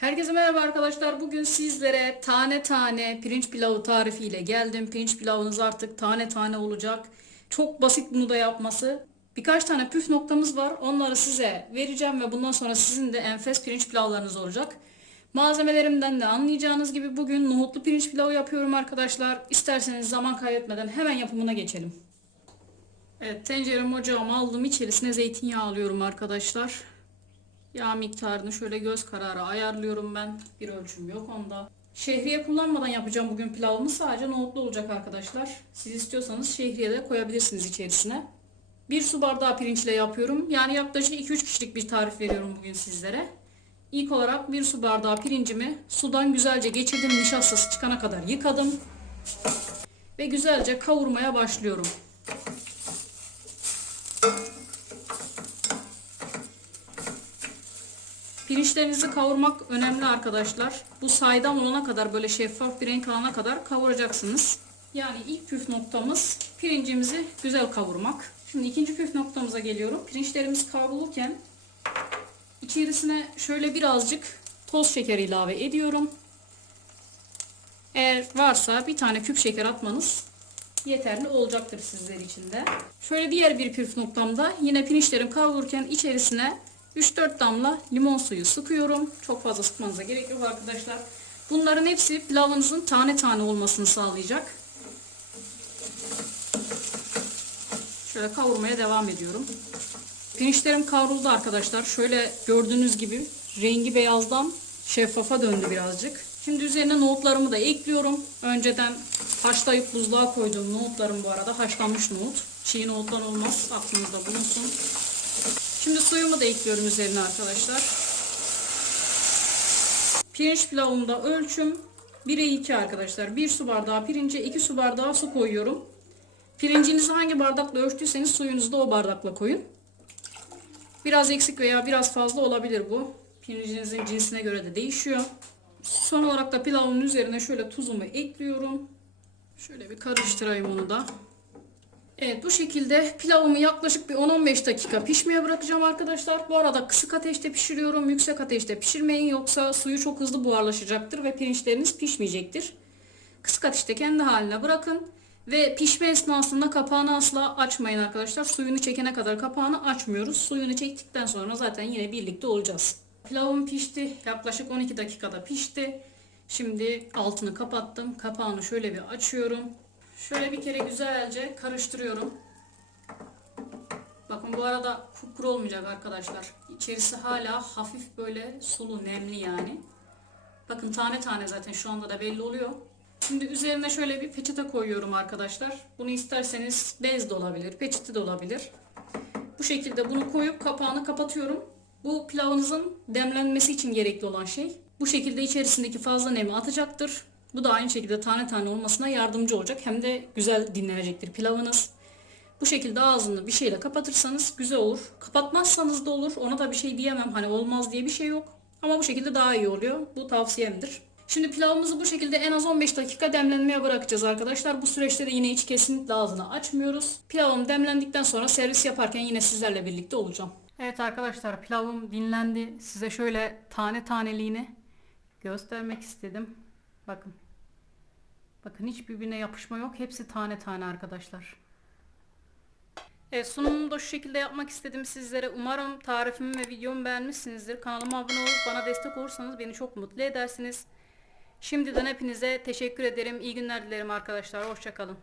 Herkese merhaba arkadaşlar. Bugün sizlere tane tane pirinç pilavı tarifiyle geldim. Pirinç pilavınız artık tane tane olacak. Çok basit bunu da yapması. Birkaç tane püf noktamız var. Onları size vereceğim ve bundan sonra sizin de enfes pirinç pilavlarınız olacak. Malzemelerimden de anlayacağınız gibi bugün nohutlu pirinç pilavı yapıyorum arkadaşlar. İsterseniz zaman kaybetmeden hemen yapımına geçelim. Evet tenceremi ocağıma aldım. İçerisine zeytinyağı alıyorum arkadaşlar. Yağ miktarını şöyle göz kararı ayarlıyorum ben. Bir ölçüm yok onda. Şehriye kullanmadan yapacağım bugün pilavımı. Sadece nohutlu olacak arkadaşlar. Siz istiyorsanız şehriye de koyabilirsiniz içerisine. Bir su bardağı pirinçle yapıyorum. Yani yaklaşık 2-3 kişilik bir tarif veriyorum bugün sizlere. İlk olarak bir su bardağı pirincimi sudan güzelce geçirdim. Nişastası çıkana kadar yıkadım. Ve güzelce kavurmaya başlıyorum. Pirinçlerinizi kavurmak önemli arkadaşlar. Bu saydam olana kadar böyle şeffaf bir renk alana kadar kavuracaksınız. Yani ilk püf noktamız pirincimizi güzel kavurmak. Şimdi ikinci püf noktamıza geliyorum. Pirinçlerimiz kavrulurken içerisine şöyle birazcık toz şeker ilave ediyorum. Eğer varsa bir tane küp şeker atmanız yeterli olacaktır sizler için de. Şöyle diğer bir püf noktamda yine pirinçlerim kavrulurken içerisine 3-4 damla limon suyu sıkıyorum. Çok fazla sıkmanıza gerek yok arkadaşlar. Bunların hepsi pilavınızın tane tane olmasını sağlayacak. Şöyle kavurmaya devam ediyorum. Pirinçlerim kavruldu arkadaşlar. Şöyle gördüğünüz gibi rengi beyazdan şeffafa döndü birazcık. Şimdi üzerine nohutlarımı da ekliyorum. Önceden haşlayıp buzluğa koyduğum nohutlarım bu arada. Haşlanmış nohut. Çiğ nohuttan olmaz. Aklınızda bulunsun. Suyumu da ekliyorum üzerine arkadaşlar. Pirinç pilavımda ölçüm 1'e 2 arkadaşlar. 1 su bardağı pirince 2 su bardağı su koyuyorum. Pirincinizi hangi bardakla ölçtüyseniz suyunuzu da o bardakla koyun. Biraz eksik veya biraz fazla olabilir bu. Pirincinizin cinsine göre de değişiyor. Son olarak da pilavımın üzerine şöyle tuzumu ekliyorum. Şöyle bir karıştırayım onu da. Evet bu şekilde pilavımı yaklaşık bir 10-15 dakika pişmeye bırakacağım arkadaşlar. Bu arada kısık ateşte pişiriyorum. Yüksek ateşte pişirmeyin yoksa suyu çok hızlı buharlaşacaktır ve pirinçleriniz pişmeyecektir. Kısık ateşte kendi haline bırakın. Ve pişme esnasında kapağını asla açmayın arkadaşlar. Suyunu çekene kadar kapağını açmıyoruz. Suyunu çektikten sonra zaten yine birlikte olacağız. Pilavım pişti. Yaklaşık 12 dakikada pişti. Şimdi altını kapattım. Kapağını şöyle bir açıyorum. Şöyle bir kere güzelce karıştırıyorum. Bakın bu arada kupkuru olmayacak arkadaşlar. İçerisi hala hafif böyle sulu, nemli yani. Bakın tane tane zaten şu anda da belli oluyor. Şimdi üzerine şöyle bir peçete koyuyorum arkadaşlar. Bunu isterseniz bez de olabilir, peçete de olabilir. Bu şekilde bunu koyup kapağını kapatıyorum. Bu pilavınızın demlenmesi için gerekli olan şey. Bu şekilde içerisindeki fazla nemi atacaktır. Bu da aynı şekilde tane tane olmasına yardımcı olacak. Hem de güzel dinlenecektir pilavınız. Bu şekilde ağzını bir şeyle kapatırsanız güzel olur. Kapatmazsanız da olur. Ona da bir şey diyemem. Hani olmaz diye bir şey yok. Ama bu şekilde daha iyi oluyor. Bu tavsiyemdir. Şimdi pilavımızı bu şekilde en az 15 dakika demlenmeye bırakacağız arkadaşlar. Bu süreçte de yine hiç kesinlikle ağzını açmıyoruz. Pilavım demlendikten sonra servis yaparken yine sizlerle birlikte olacağım. Evet arkadaşlar pilavım dinlendi. Size şöyle tane taneliğini göstermek istedim. Bakın. Bakın hiç birbirine yapışma yok. Hepsi tane tane arkadaşlar. Evet sunumumu da şu şekilde yapmak istedim sizlere. Umarım tarifimi ve videomu beğenmişsinizdir. Kanalıma abone olup bana destek olursanız beni çok mutlu edersiniz. Şimdiden hepinize teşekkür ederim. İyi günler dilerim arkadaşlar. Hoşçakalın.